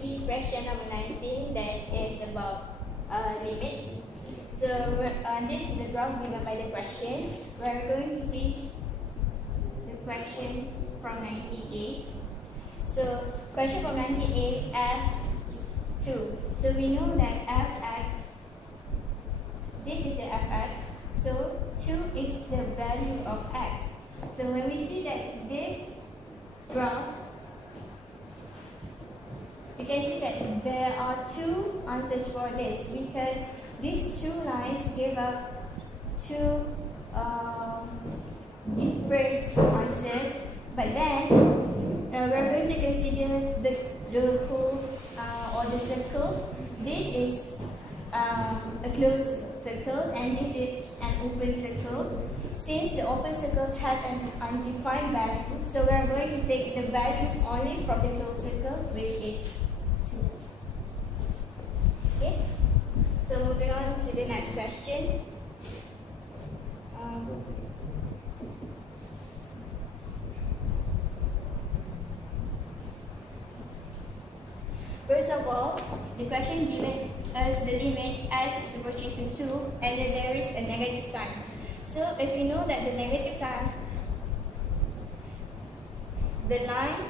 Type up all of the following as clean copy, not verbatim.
see question number 19 that is about limits. So this is the graph given by the question. We're going to see the question from 19A. So question from 19A, f2. So we know that fx, this is the fx, so 2 is the value of x. So when we see that this graph, you can see that there are two answers for this because these two lines give up two different answers. But then we're going to consider the holes or the circles. This is a closed circle and this is an open circle. Since the open circle has an undefined value, so we are going to take the values only from the closed circle, which is 2. Okay? So moving on to the next question. First of all, the question given us the limit as is approaching to 2 and then there is a negative sign. So if you know that the negative signs, the line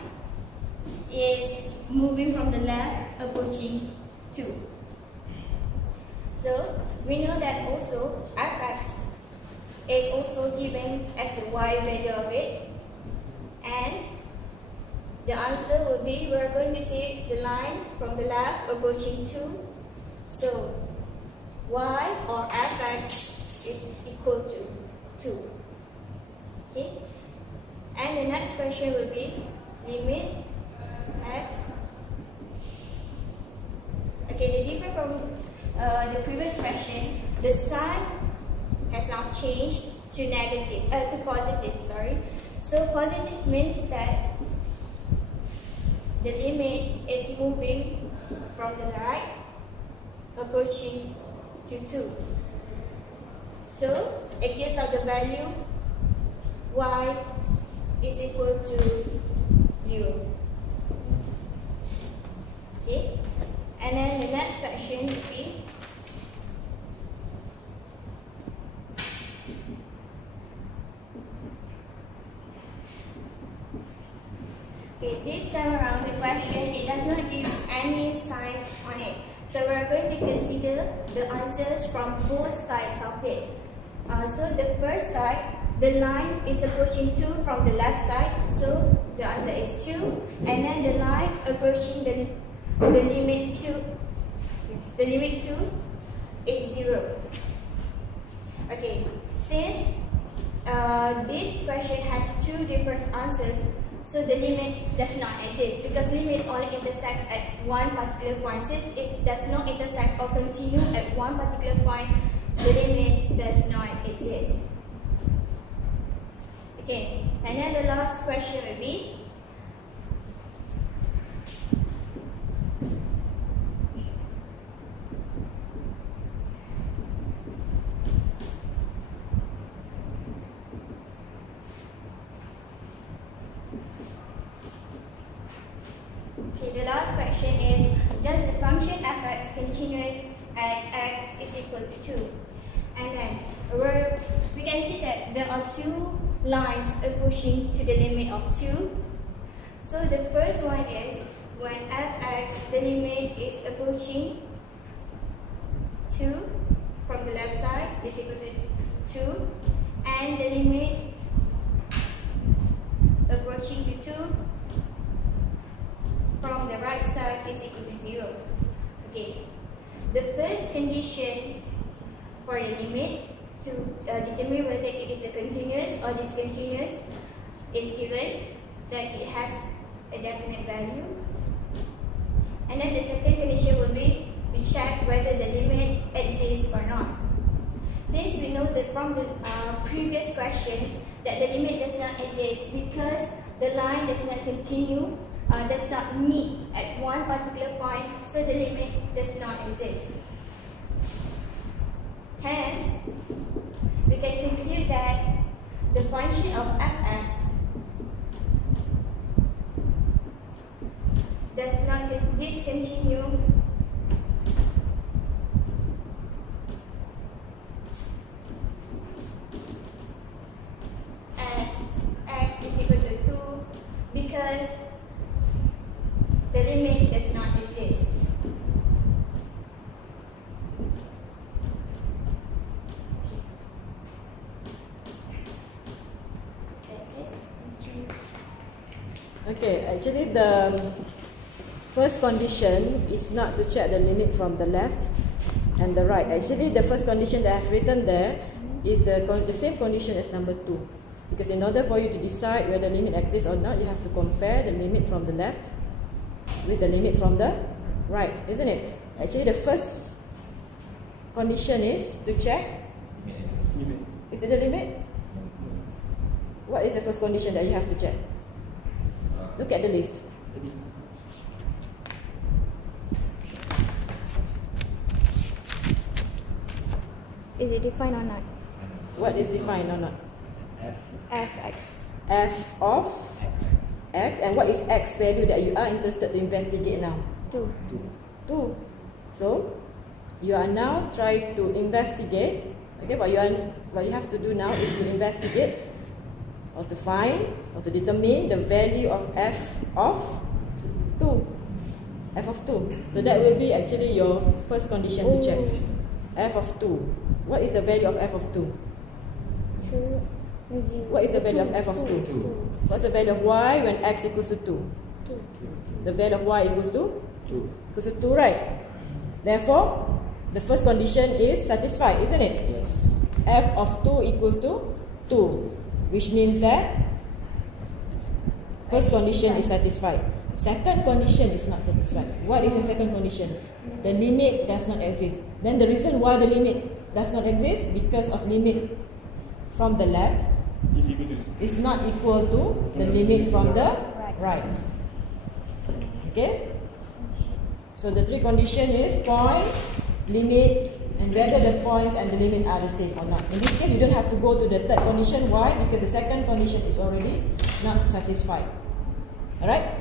is moving from the left approaching 2. So we know that also fx is also given as the y value of it, and the answer will be, we are going to see the line from the left approaching 2. So y or fx is equal to 2. Okay? And the next question will be limit x. Okay, the difference from the previous question, the sign has now changed to negative, to positive, sorry. So positive means that the limit is moving from the right approaching to 2. So it gives out the value y is equal to 0. Okay? And then the next question would be this time around the question, it does not give any signs on it. So we are going to consider the answers from both sides of it. So the first side, the line is approaching 2 from the left side, so the answer is 2. And then the line approaching the limit 2, is 0. Okay, since this question has two different answers, so the limit does not exist because limit only intersects at one particular point. Since it does not intersect or continue at one particular point, the limit does not exist. Okay, and then the last question will be the last question is, does the function fx continuous at x is equal to 2? And then we can see that there are two lines approaching to the limit of 2. So the first one is when fx, the limit is approaching 2 from the left side is equal to 2, and the limit approaching to 2 from the right side is equal to 0. Okay, the first condition for the limit to determine whether it is a continuous or discontinuous is given that it has a definite value. And then the second condition will be to check whether the limit exists or not. Since we know that from the previous questions that the limit does not exist because the line does not continue, does not meet at one particular point, so the limit does not exist. Hence, we can conclude that the function of fx does not discontinue at x is equal to 2 because the limit does not exist. That's it. Okay, actually the first condition is not to check the limit from the left and the right. Actually the first condition that I have written there is the same condition as number 2. Because in order for you to decide whether the limit exists or not, you have to compare the limit from the left with the limit from the right, isn't it? Actually the first condition is to check. Is it the limit? What is the first condition that you have to check? Look at the list. Is it defined or not? What is defined or not? Fx. F of x. And what is x value that you are interested to investigate now? 2. 2. So you are now trying to investigate. Okay, what you have to do now is to investigate or to find or to determine the value of f of 2. F of 2. So that will be actually your first condition to check. F of 2. What is the value of f of 2? 2. What is the value of f of 2? 2. What's the value of y when x equals to 2? 2. The value of y equals to 2. equals to 2, right? Therefore, the first condition is satisfied, isn't it? Yes. F of 2 equals to 2, which means that first condition is satisfied. Second condition is not satisfied. What is the second condition? The limit does not exist. Then the reason why the limit does not exist, because of limit from the left is not equal to the limit from the right. Okay? So the three conditions is point, limit, and whether the points and the limit are the same or not. In this case, you don't have to go to the third condition. Why? Because the second condition is already not satisfied. Alright?